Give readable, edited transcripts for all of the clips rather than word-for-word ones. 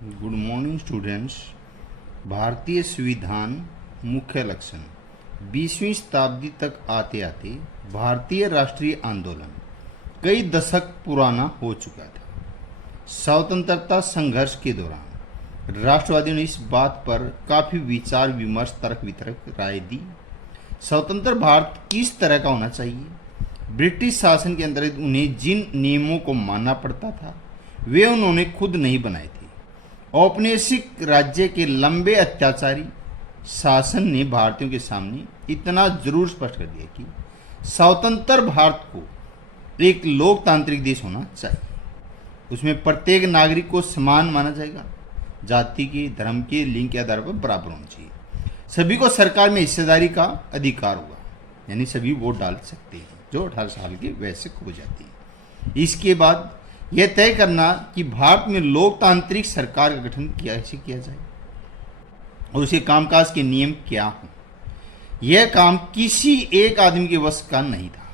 Good morning students. भारतीय संविधान मुख्य लक्षण 20वीं शताब्दी तक आते आते भारतीय राष्ट्रीय आंदोलन कई दशक पुराना हो चुका था। स्वतंत्रता संघर्ष के दौरान राष्ट्रवादियों ने इस बात पर काफी विचार विमर्श तर्क वितर्क राय दी। स्वतंत्र भारत किस तरह का होना चाहिए, ब्रिटिश शासन के अंतर्गत उन्हें जिन नियमों को मानना पड़ता था वे उन्होंने खुद नहीं बनाए थे। औपनिवेशिक राज्य के लंबे अत्याचारी शासन ने भारतीयों के सामने इतना जरूर स्पष्ट कर दिया कि स्वतंत्र भारत को एक लोकतांत्रिक देश होना चाहिए। उसमें प्रत्येक नागरिक को समान माना जाएगा, जाति के, धर्म के, लिंग के आधार पर बराबर होना चाहिए। सभी को सरकार में हिस्सेदारी का अधिकार होगा, यानी सभी वोट डाल सकते हैं जो 18 साल के वयस्क हो जाते हैं। इसके बाद यह तय करना कि भारत में लोकतांत्रिक सरकार का गठन कैसे किया जाए और उसके कामकाज के नियम क्या हों। यह काम किसी एक आदमी के वश का नहीं था।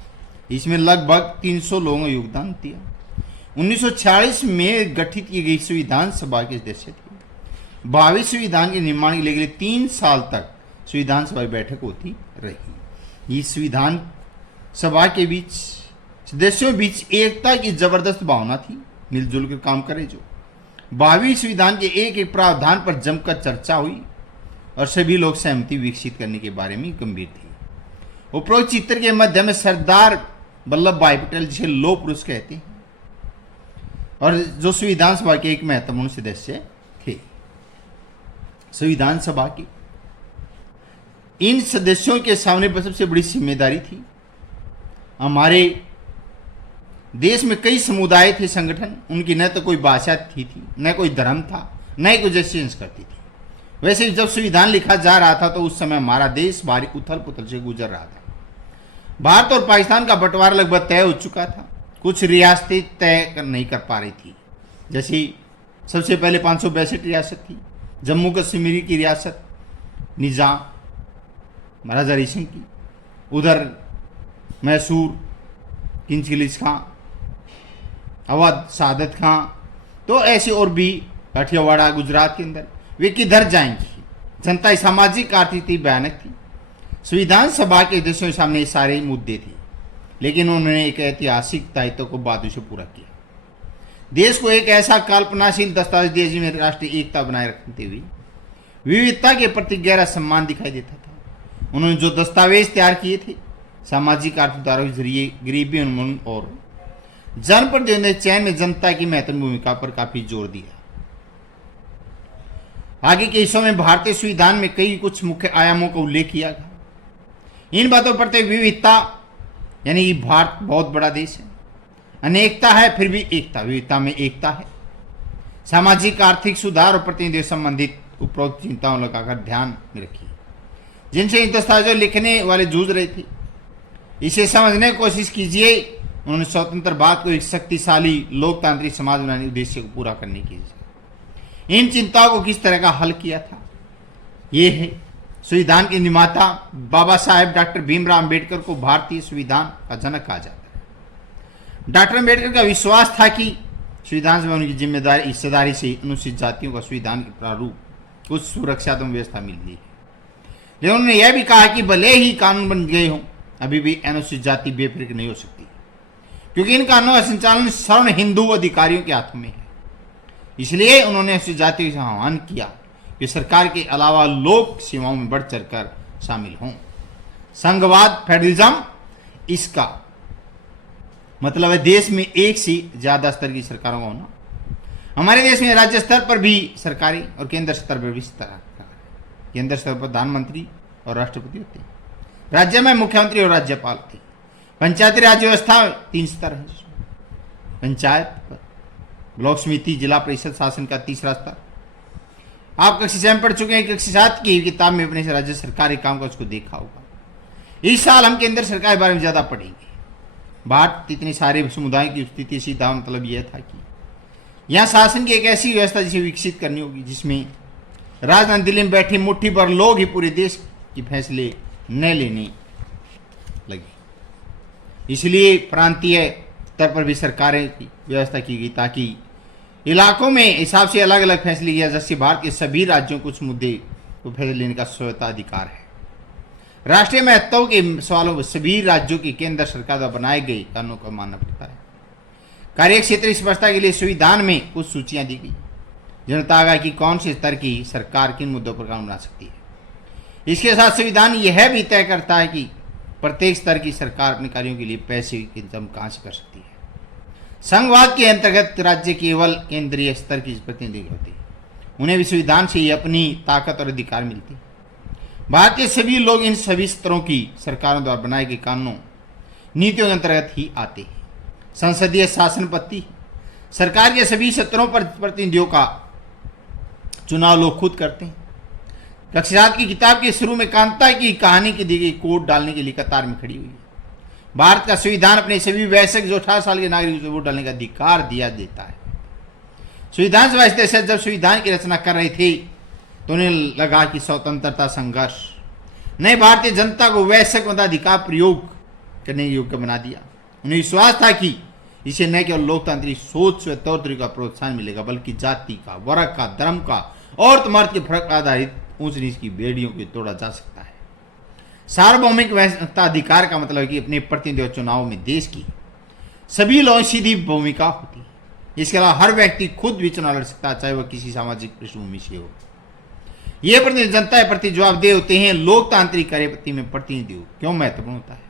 इसमें लगभग 300 लोगों ने योगदान दिया। 1946 में गठित की गई संविधान सभा के सदस्य थे। भावी संविधान के निर्माण के लिए 3 साल तक संविधान सभा की बैठक होती रही। इस संविधान सभा के बीच सदस्यों के बीच एकता की जबरदस्त भावना थी, मिलजुल कर काम करे। जो भावी संविधान के एक एक प्रावधान पर जमकर चर्चा हुई और सभी लोग सहमति विकसित करने के बारे में गंभीर थे। उपरोक्त चित्र के मध्य में सरदार वल्लभ भाई पटेल, जिसे लौह पुरुष कहते हैं, और जो संविधान सभा के एक महत्वपूर्ण सदस्य थे। संविधान सभा के इन सदस्यों के सामने सबसे बड़ी जिम्मेदारी थी। हमारे देश में कई समुदाय थे, संगठन, उनकी न तो कोई भाषा थी न कोई धर्म था, न ही कोई जैसी संस्कृति थी। वैसे जब संविधान लिखा जा रहा था तो उस समय हमारा देश भारी उथल पुथल से गुजर रहा था। भारत और पाकिस्तान का बंटवारा लगभग तय हो चुका था। कुछ रियासतें तय नहीं कर पा रही थी, जैसी सबसे पहले 562 रियासत थी। जम्मू कश्मीर की रियासत निजाम महाराजा हरि सिंह की, उधर मैसूर किंचलिस खां, अवध सादत खां, तो ऐसे और भी काठियावाड़ गुजरात के अंदर, वे किधर जाएंगी। जनता सामाजिक आर्थिक भयानक थी। संविधान सभा के सदस्यों के सामने ये सारे मुद्दे थे, लेकिन उन्होंने एक ऐतिहासिक दायित्व को बादू से पूरा किया। देश को एक ऐसा कल्पनाशील दस्तावेज दिया जिसमें राष्ट्रीय एकता बनाए रखते हुए विविधता के प्रति गहरा सम्मान दिखाई देता था। उन्होंने जो दस्तावेज तैयार किए थे, सामाजिक आर्थिक सुधारों के जरिए गरीबी उन्मूलन और जनप्रतिनिधि चयन में जनता की महत्वपूर्ण भूमिका पर काफी जोर दिया। आगे के हिस्सों में भारतीय संविधान में कई कुछ मुख्य आयामों का उल्लेख किया गया। इन बातों पर विविधता, यानी भारत बहुत बड़ा देश है, अनेकता है फिर भी एकता, विविधता में एकता है। सामाजिक आर्थिक सुधार और प्रतिनिधि संबंधित उपरोक्त चिंताओं लगाकर ध्यान में रखिए, जिनसे इन दस्तावेजों लिखने वाले जूझ रहे थे। इसे समझने की कोशिश कीजिए। उन्होंने स्वतंत्र भारत को एक शक्तिशाली लोकतांत्रिक समाज बनाने उद्देश्य को पूरा करने की इन चिंताओं को किस तरह का हल किया था। ये है संविधान के निर्माता बाबा साहेब डॉक्टर भीमराव अंबेडकर को भारतीय संविधान का जनक कहा जाता है। डॉक्टर अंबेडकर का विश्वास था कि संविधान से उनकी जिम्मेदारी हिस्सेदारी से अनुसूचित जातियों का संविधान के प्रारूप कुछ सुरक्षात्मक व्यवस्था मिल रही है। लेकिन उन्होंने यह भी कहा कि भले ही कानून बन गए हों, अभी भी अनुसूचित जाति बेफिक्र नहीं हो सकती, क्योंकि इन कानूनों का संचालन सवर्ण हिंदू अधिकारियों के हाथों में है। इसलिए उन्होंने अनुसूचित जाति से आह्वान किया कि सरकार के अलावा लोक सेवाओं में बढ़ चढ़कर शामिल हों। संघवाद, फेडरलिज्म, इसका मतलब है देश में एक से ज्यादा स्तर की सरकारों का होना। हमारे देश में राज्य स्तर पर भी सरकारी और केंद्र स्तर पर भी सरकार। केंद्र स्तर पर प्रधानमंत्री और राष्ट्रपति होते हैं, राज्य में मुख्यमंत्री और राज्यपाल थे। पंचायती राज व्यवस्था 3 स्तर है। पंचायत, ब्लॉक समिति, जिला परिषद, शासन का 3रा स्तर। आप कक्षा 6 में पढ़ चुके हैं, कक्षा 7 की किताब में अपने राज्य सरकारी काम का उसको देखा होगा। इस साल हम केंद्र सरकार के बारे में ज्यादा पढ़ेंगे। भारत इतने सारे समुदायों की स्थिति, सीधा मतलब यह था कि यहाँ शासन की एक ऐसी व्यवस्था जिसे विकसित करनी होगी जिसमें राजधानी दिल्ली में बैठे मुट्ठी भर लोग ही पूरे देश के फैसले न लेने लगे। इसलिए प्रांतीय स्तर पर भी सरकारें की व्यवस्था की गई ताकि इलाकों में हिसाब से अलग अलग फैसले लिया, जैसे भारत के सभी राज्यों को कुछ मुद्दे को फैसले लेने का स्वतंत्राधिकार है। राष्ट्रीय महत्व के सवालों पर सभी राज्यों की केंद्र सरकार द्वारा बनाए गए कानूनों को मानना पड़ता है। कार्य क्षेत्र स्पष्टता के लिए संविधान में कुछ सूचियां दी गई। जनता आगा कि कौन से स्तर की सरकार किन मुद्दों पर कानून बना सकती है। इसके साथ संविधान यह भी तय करता है कि प्रत्येक स्तर की सरकार अपने कार्यों के लिए पैसे की इंतजाम कहां से कर सकती है। संघवाद के अंतर्गत राज्य केवल केंद्रीय स्तर की प्रतिनिधि होती है, उन्हें भी संविधान से ही अपनी ताकत और अधिकार मिलती है। भारत के सभी लोग इन सभी स्तरों की सरकारों द्वारा बनाए गए कानूनों नीतियों के अंतर्गत ही आते हैं। संसदीय शासन पद्धति सरकार के सभी स्तरों पर प्रतिनिधियों का चुनाव लोग खुद करते हैं। कक्षा 7 की किताब के शुरू में कांता की कहानी की दी गई कोड डालने के लिए कतार में खड़ी हुई है। भारत का संविधान अपने सभी वयस्क जो 18 साल के नागरिकों को वोट डालने का अधिकार दिया देता है। संविधान सभा सदस्य जब संविधान की रचना कर रहे थे तो उन्हें लगा कि स्वतंत्रता संघर्ष ने भारतीय जनता को वयस्क मताधिकार प्रयोग करने योग्य बना दिया। उन्हें विश्वास था कि इसे न केवल लोकतांत्रिक सोच व तौर तरीके का प्रोत्साहन मिलेगा, बल्कि जाति का, वर्ग का, धर्म का और मर्द के फर्क आधारित ऊंच नीच की बेड़ियों को तोड़ा जा सकता है। सार्वभौमिक मताधिकार का मतलब है कि अपने प्रतिनिधि चुनाव में देश की सभी लोगों की सीधी भूमिका होती है। इसके अलावा हर व्यक्ति खुद भी चुनाव लड़ सकता है, चाहे वह किसी सामाजिक पृष्ठभूमि से हो। ये प्रतिनिधि जनता के प्रति जवाबदेह होते हैं। लोकतांत्रिक कार्यपद्धति में प्रतिनिधि क्यों महत्वपूर्ण होता है,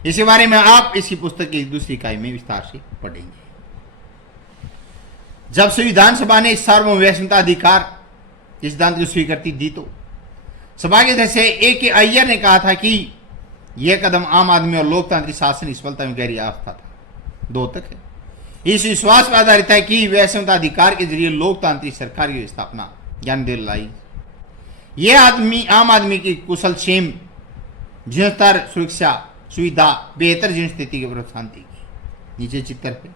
इसके बारे में आप इसकी पुस्तक की दूसरी इकाई में विस्तार से पढ़ेंगे। जब संविधान सभा ने सार्वभौमिक अधिकार इस सिद्धांत की स्वीकृति दी तो सभा के सदस्य A.K. अय्यर ने कहा था कि यह कदम आम आदमी और लोकतांत्रिक शासन की सफलता में गहरी आस्था था। 2 तक है। इस विश्वास पर आधारित है कि वैश्विक अधिकार के जरिए लोकतांत्रिक सरकार की स्थापना ज्ञान दिलाई। यह आम आदमी की कुशल क्षेम, जीवनस्तर, सुरक्षा, सुविधा, बेहतर जीवन स्थिति के प्रोत्साहन देगी। नीचे चित्र है।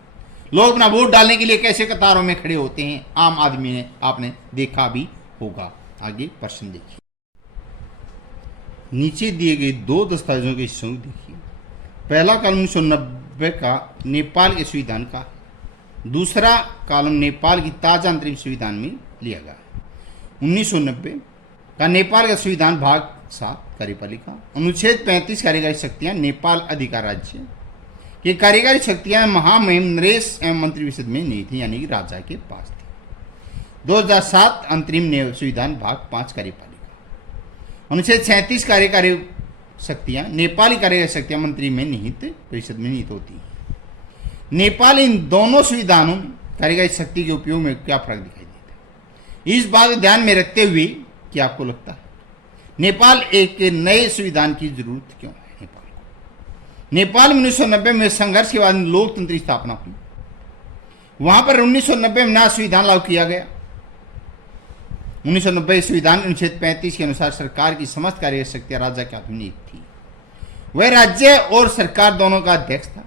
लोग अपना वोट डालने के लिए कैसे कतारों में खड़े होते हैं, आम आदमी ने आपने देखा भी होगा। आगे प्रश्न देखिए। नीचे दिए गए 2 दस्तावेजों के हिस्सों को देखिए। पहला कॉलम 1990 का नेपाल के संविधान का, दूसरा कॉलम नेपाल की ताजा अंतरिम संविधान में लिया गया है। 1990 का नेपाल का संविधान भाग 7 कार्यपालिका, अनुच्छेद 35 कार्यकारी शक्तियां नेपाल अधिकार राज्य की कार्यकारी शक्तियां महामहिम नरेश एवं मंत्रिपरिषद में नहीं थी, यानी कि राजा के पास थी। 2007 अंतरिम संविधान भाग 5 कार्यपालिका, अनुच्छेद 37 कार्यकारी शक्तियां नेपाली कार्यकारी शक्तियां मंत्री में निहित परिषद में निहित होती है। नेपाल इन दोनों संविधानों में कार्यकारी शक्ति के उपयोग में क्या फर्क दिखाई देता है, इस बात को ध्यान में रखते हुए क्या आपको लगता है नेपाल एक नए संविधान की जरूरत क्यों है? नेपाल में 1990 में संघर्ष के बाद लोकतंत्र की स्थापना हुई। वहां पर 1990 में नया संविधान लागू किया गया। 1990 संविधान अनुच्छेद 35 के अनुसार सरकार की समस्त कार्यकारी शक्तियां राजा के हाथ में थी। वह राज्य और सरकार दोनों का अध्यक्ष था।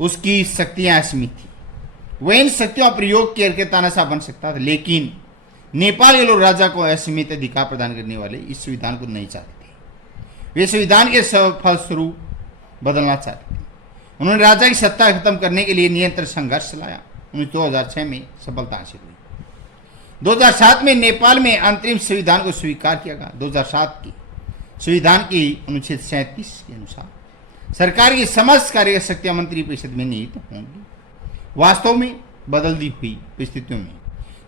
उसकी शक्तियां असीमित थी। वह इन शक्तियों का प्रयोग करके तानाशाह बन सकता था, लेकिन नेपाल के लोग राजा को असीमित अधिकार प्रदान करने वाले इस संविधान को नहीं चाहते थे। वे संविधान के फलस्वरूप बदलना चाहते थे। उन्होंने राजा की सत्ता खत्म करने के लिए निरंतर संघर्ष चलाया। 2006 में सफलता हासिल हुई। 2007 में नेपाल में अंतरिम संविधान को स्वीकार किया गया। 2007 की संविधान की अनुच्छेद 37 के अनुसार सरकार की समस्त कार्यकारी शक्तियां मंत्री परिषद में निहित होंगी। वास्तव में बदल दी हुई परिस्थितियों में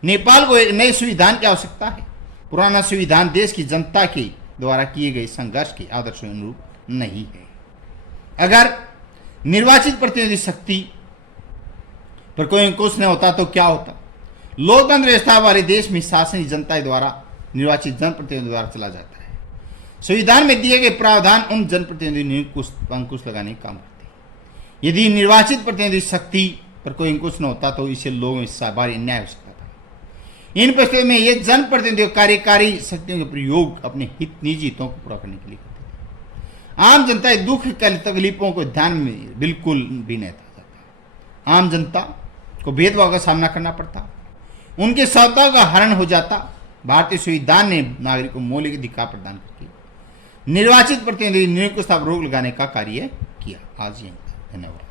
नेपाल को एक नए संविधान की आवश्यकता है। पुराना संविधान देश की जनता के द्वारा किए गए संघर्ष के आदर्शों के अनुरूप नहीं है। अगर निर्वाचित प्रतिनिधि शक्ति पर कोई अंकुश न होता तो क्या होता? लोकतंत्र व्यवस्था वाले देश में शासन जनता द्वारा निर्वाचित जनप्रतिनिधियों द्वारा चला जाता है। संविधान में दिए गए प्रावधान उन जनप्रतिनिधियों अंकुश लगाने का काम करते हैं। यदि निर्वाचित प्रतिनिधि शक्ति पर कोई अंकुश न होता तो इसे लोगों में भारी अन्याय हो सकता था। इन परिस्थितियों में ये जनप्रतिनिधियों कार्यकारी शक्तियों के प्रयोग अपने निजी हितों को पूरा करने के लिए करते थे। आम जनता के दुख तकलीफों को ध्यान में बिल्कुल भी नहीं था जाता। आम जनता को भेदभाव का सामना करना पड़ता, उनके स्वतः का हरण हो जाता। भारतीय संविधान ने नागरिक को मौलिक अधिकार प्रदान करके निर्वाचित प्रतिनिधि नियुक्ति पर रोक लगाने का कार्य किया। आज यही, धन्यवाद।